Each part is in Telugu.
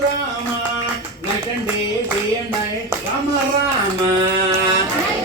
Rama, night and night, Rama Rama.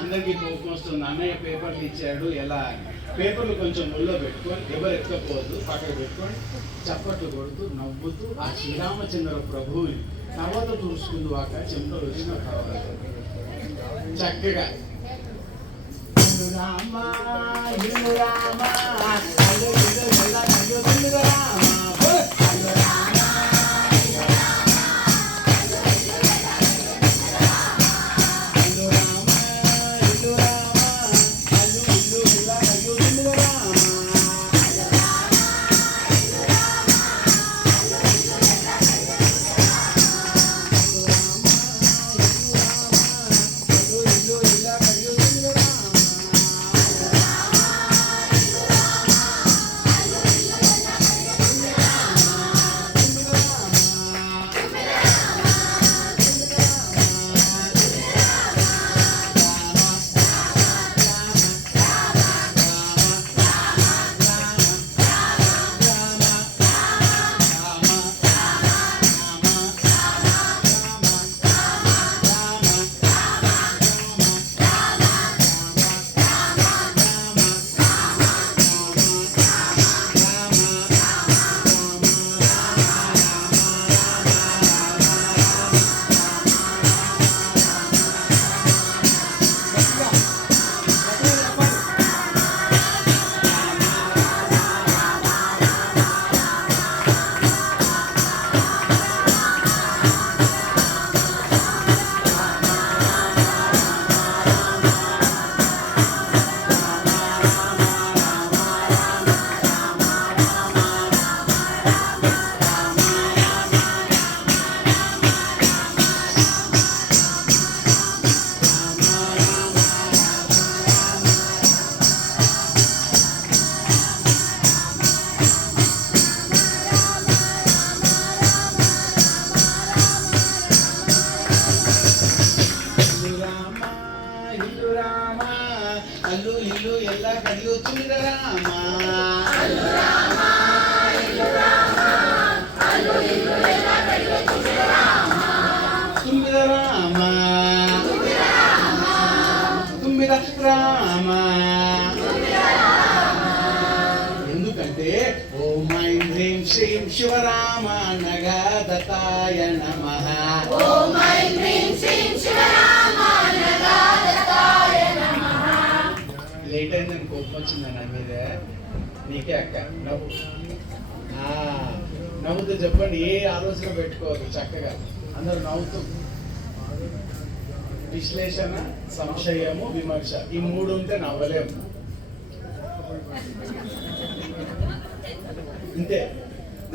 అందరికీ కోపం వస్తుంది. అన్నయ్య పేపర్లు ఇచ్చాడు ఎలా పేపర్లు కొంచెం ముళ్ళో పెట్టుకొని ఎవరు ఎక్కకపోదు పక్కన పెట్టుకొని చప్పట్లు కొడుతూ నవ్వుతూ ఆ శ్రీరామచంద్ర ప్రభువుని తర్వాత చూసుకుందు వాక చెంపలు వచ్చిన తర్వాత చక్కగా రామ రామ అల్లు ఇల్లు ఎలా కలియొచ్చింది రామ అల్లు రామ ఇల్లు రామ అల్లు ఇల్లు ఎలా కలియొచ్చింది రామ తుమ్మిద రామ తుమ్మిద రామ ఎందుకంటే ఓం ఐం హ్రీం శ్రీం శివరామ నగదతాయ నమః ఓం ఐం హ్రీం శ్రీం శివరామ నగదతాయ నమః. లేట్ అయిందని కోపం వచ్చింది నా మీద. నీకే అక్క నవ్వు నవ్వుతూ చెప్పండి. ఏ ఆలోచన పెట్టుకోవద్దు. చక్కగా అందరూ నవ్వుతూ విశ్లేషణ, సంశయము, విమర్శ ఈ మూడు ఉంటే నవ్వలేము. ఇంతే.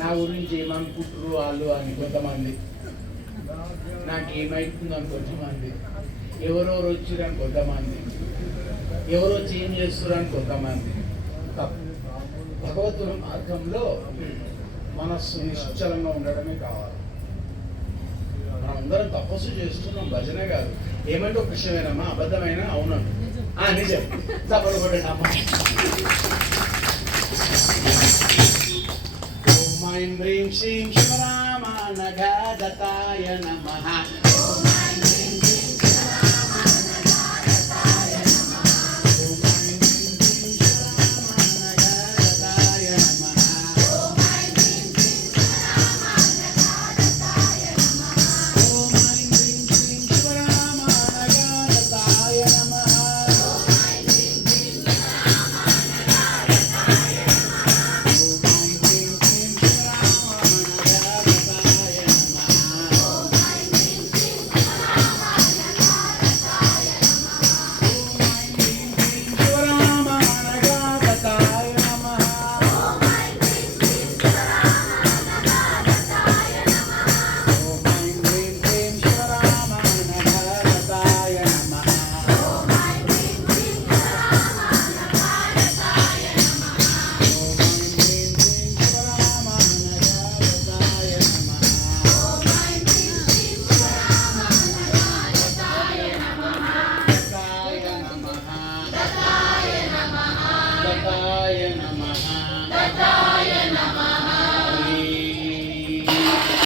నా గురించి ఏమనుకుంటారు వాళ్ళు అని కొంతమంది, నాకు ఏమైతుందని కొంతమంది, ఎవరెవరు వచ్చిరని కొంతమంది, ఎవరో చేంజ్ చేస్తురని కొంతమంది. భగవద్గుణ మార్గంలో మనస్సు నిశ్చలంగా ఉండడమే కావాలి. మనం అందరం తపస్సు చేస్తున్నాం, భజన కాదు. ఏమంటే ఒక విషయమేనమ్మా, అబద్ధమైన అవునండి నిజం. తప్పలు కొట్టండి అమ్మ. ఓం ఐం హ్రీం శ్రీం శివరామానఘాదతాయ నమః.